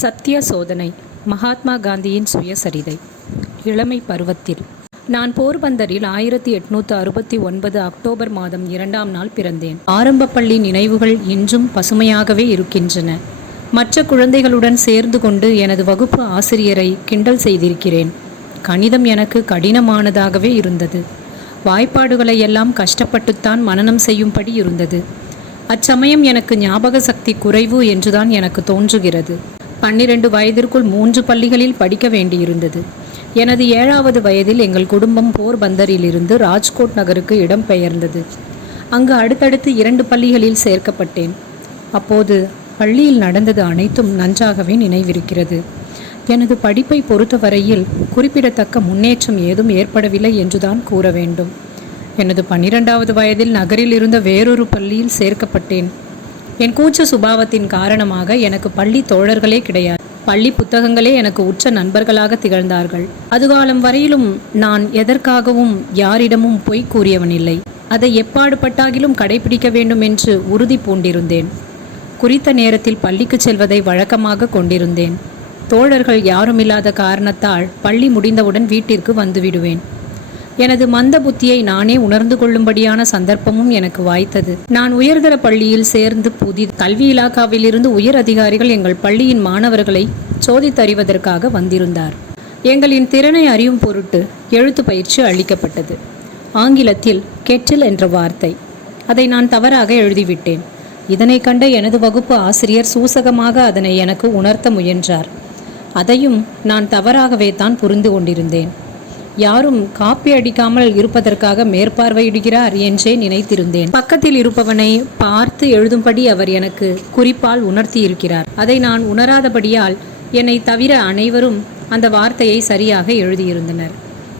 சத்திய சோதனை மகாத்மா காந்தியின் சுயசரிதை இளமை பருவத்தில். நான் போர்பந்தரில் ஆயிரத்தி எட்நூற்று அறுபத்தி ஒன்பது அக்டோபர் மாதம் இரண்டாம் நாள் பிறந்தேன். ஆரம்ப பள்ளி நினைவுகள் இன்றும் பசுமையாகவே இருக்கின்றன. மற்ற குழந்தைகளுடன் சேர்ந்து கொண்டு எனது வகுப்பு ஆசிரியரை கிண்டல் செய்திருக்கிறேன். கணிதம் எனக்கு கடினமானதாகவே இருந்தது. வாய்ப்பாடுகளை எல்லாம் கஷ்டப்பட்டுத்தான் மனனம் செய்யும்படி இருந்தது. அச்சமயம் எனக்கு ஞாபக சக்தி குறைவு என்றுதான் எனக்கு தோன்றுகிறது. பன்னிரண்டு வயதிற்குள் மூன்று பள்ளிகளில் படிக்க வேண்டியிருந்தது. எனது ஏழாவது வயதில் எங்கள் குடும்பம் போர்பந்தரிலிருந்து ராஜ்கோட் நகருக்கு இடம் பெயர்ந்தது. அங்கு அடுத்தடுத்து இரண்டு பள்ளிகளில் சேர்க்கப்பட்டேன். அப்போது பள்ளியில் நடந்தது அனைத்தும் நன்றாகவே நினைவிருக்கிறது. எனது படிப்பை பொறுத்தவரையில் குறிப்பிடத்தக்க முன்னேற்றம் ஏதும் ஏற்படவில்லை என்றுதான் கூற வேண்டும். எனது பன்னிரெண்டாவது வயதில் நகரில் இருந்த வேறொரு பள்ளியில் சேர்க்கப்பட்டேன். என் கூச்ச சுபாவத்தின் காரணமாக எனக்கு பள்ளி தோழர்களே கிடையாது. பள்ளி புத்தகங்களே எனக்கு உற்ற நண்பர்களாக திகழ்ந்தார்கள். அதுகாலம் வரையிலும் நான் எதற்காகவும் யாரிடமும் பொய் கூறியவனில்லை அதை எப்பாடுபட்டாகிலும் கடைபிடிக்க வேண்டும் என்று உறுதி பூண்டிருந்தேன். குறித்த நேரத்தில் பள்ளிக்கு செல்வதை வழக்கமாக கொண்டிருந்தேன். தோழர்கள் யாருமில்லாத காரணத்தால் பள்ளி முடிந்தவுடன் வீட்டிற்கு வந்துவிடுவேன் எனது மந்த புத்தியை நானே உணர்ந்து கொள்ளும்படியான சந்தர்ப்பமும் எனக்கு வாய்த்தது. நான் உயர்தர பள்ளியில் சேர்ந்து புதி கல்வி இலாக்காவிலிருந்து உயர் அதிகாரிகள் எங்கள் பள்ளியின் மாணவர்களை சோதித்தறிவதற்காக வந்திருந்தார். எங்களின் திறனை அறியும் பொருட்டு எழுத்து பயிற்சி அளிக்கப்பட்டது. ஆங்கிலத்தில் கெட்டில் என்ற வார்த்தை. அதை நான் தவறாக எழுதிவிட்டேன். இதனை கண்ட எனது வகுப்பு ஆசிரியர் சூசகமாக அதனை எனக்கு உணர்த்த முயன்றார். அதையும் நான் தவறாகவே தான் புரிந்து கொண்டிருந்தேன். யாரும் காப்பி அடிக்காமல் இருப்பதற்காக மேற்பார்வையிடுகிறார் என்றே நினைத்திருந்தேன். பக்கத்தில் இருப்பவனை பார்த்து எழுதும்படி அவர் எனக்கு குறிப்பால் உணர்த்தி இருக்கிறார் அதை நான் உணராதபடியால் என்னை தவிர அனைவரும் அந்த வார்த்தையை சரியாக எழுதியிருந்தனர்.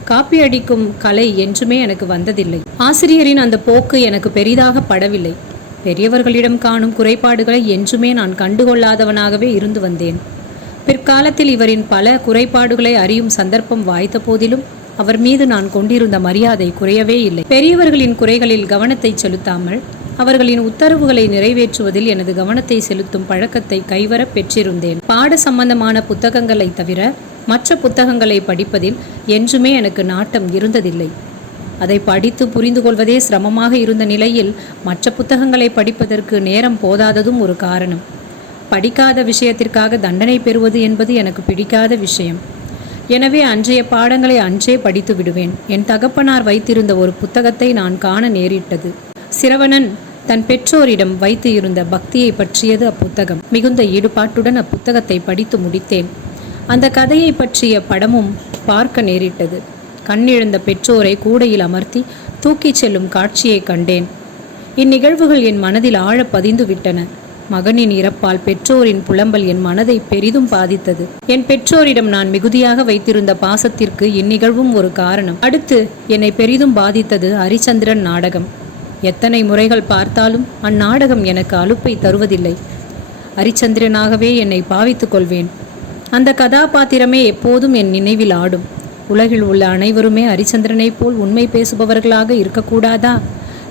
காப்பி அடிக்கும் கலை என்றுமே எனக்கு வந்ததில்லை. ஆசிரியரின் அந்த போக்கு எனக்கு பெரிதாக படவில்லை. பெரியவர்களிடம் காணும் குறைபாடுகளை என்றுமே நான் கண்டுகொள்ளாதவனாகவே இருந்து வந்தேன். பிற்காலத்தில் இவரின் பல குறைபாடுகளை அறியும் சந்தர்ப்பம் வாய்த்த போதிலும் அவர் மீது நான் கொண்டிருந்த மரியாதை குறையவே இல்லை. பெரியவர்களின் குறைகளில் கவனத்தை செலுத்தாமல் அவர்களின் உத்தரவுகளை நிறைவேற்றுவதில் எனது கவனத்தை செலுத்தும் பழக்கத்தை கைவர பெற்றிருந்தேன். பாட சம்பந்தமான புத்தகங்களை தவிர மற்ற புத்தகங்களை படிப்பதில் என்றுமே எனக்கு நாட்டம் இருந்ததில்லை. அதை படித்து புரிந்து கொள்வதே சிரமமாக இருந்த நிலையில் மற்ற புத்தகங்களை படிப்பதற்கு நேரம் போதாததும் ஒரு காரணம். படிக்காத விஷயத்திற்காக தண்டனை பெறுவது என்பது எனக்கு பிடிக்காத விஷயம். எனவே அன்றைய பாடங்களை அன்றே படித்து விடுவேன். என் தகப்பனார் வைத்திருந்த ஒரு புத்தகத்தை நான் காண நேரிட்டது. சிரவணன் தன் பெற்றோரிடம் வைத்து இருந்த பக்தியை பற்றியது அப்புத்தகம். மிகுந்த ஈடுபாட்டுடன் அப்புத்தகத்தை படித்து முடித்தேன். அந்த கதையை பற்றிய படமும் பார்க்க நேரிட்டது. கண்ணிழந்த பெற்றோரை கூடையில் அமர்த்தி தூக்கிச் செல்லும் காட்சியை கண்டேன். இந்நிகழ்வுகள் என் மனதில் ஆழ பதிந்து விட்டன. மகனின் இறப்பால் பெற்றோரின் புலம்பல் என் மனதை பெரிதும் பாதித்தது. என் பெற்றோரிடம் நான் மிகுதியாக வைத்திருந்த பாசத்திற்கு இந்நிகழ்வும் ஒரு காரணம். அடுத்து என்னை பெரிதும் பாதித்தது ஹரிச்சந்திரன் நாடகம். எத்தனை முறைகள் பார்த்தாலும் அந்நாடகம் எனக்கு அலுப்பை தருவதில்லை. ஹரிச்சந்திரனாகவே என்னை பாவித்துக் கொள்வேன். அந்த கதாபாத்திரமே எப்போதும் என் நினைவில் ஆடும். உலகில் உள்ள அனைவருமே ஹரிச்சந்திரனைப் போல் உண்மை பேசுபவர்களாக இருக்கக்கூடாதா?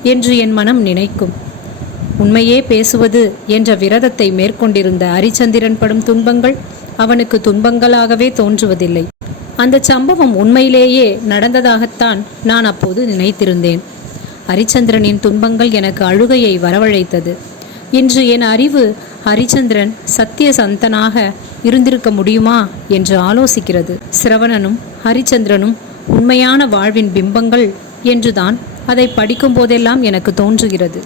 என்று என் மனம் நினைக்கும். உண்மையே பேசுவது என்ற விரதத்தை மேற்கொண்டிருந்த ஹரிச்சந்திரன் படும் துன்பங்கள் அவனுக்கு துன்பங்களாகவே தோன்றுவதில்லை. அந்த சம்பவம் உண்மையிலேயே நடந்ததாகத்தான் நான் அப்போது நினைத்திருந்தேன். ஹரிச்சந்திரனின் துன்பங்கள் எனக்கு அழுகையை வரவழைத்தது. இன்று என் அறிவு ஹரிச்சந்திரன் சத்திய சந்தனாக இருந்திருக்க முடியுமா என்று ஆலோசிக்கிறது. சிரவணனும் ஹரிச்சந்திரனும் உண்மையான வாழ்வின் பிம்பங்கள் என்றுதான் அதை படிக்கும் போதெல்லாம் எனக்கு தோன்றுகிறது.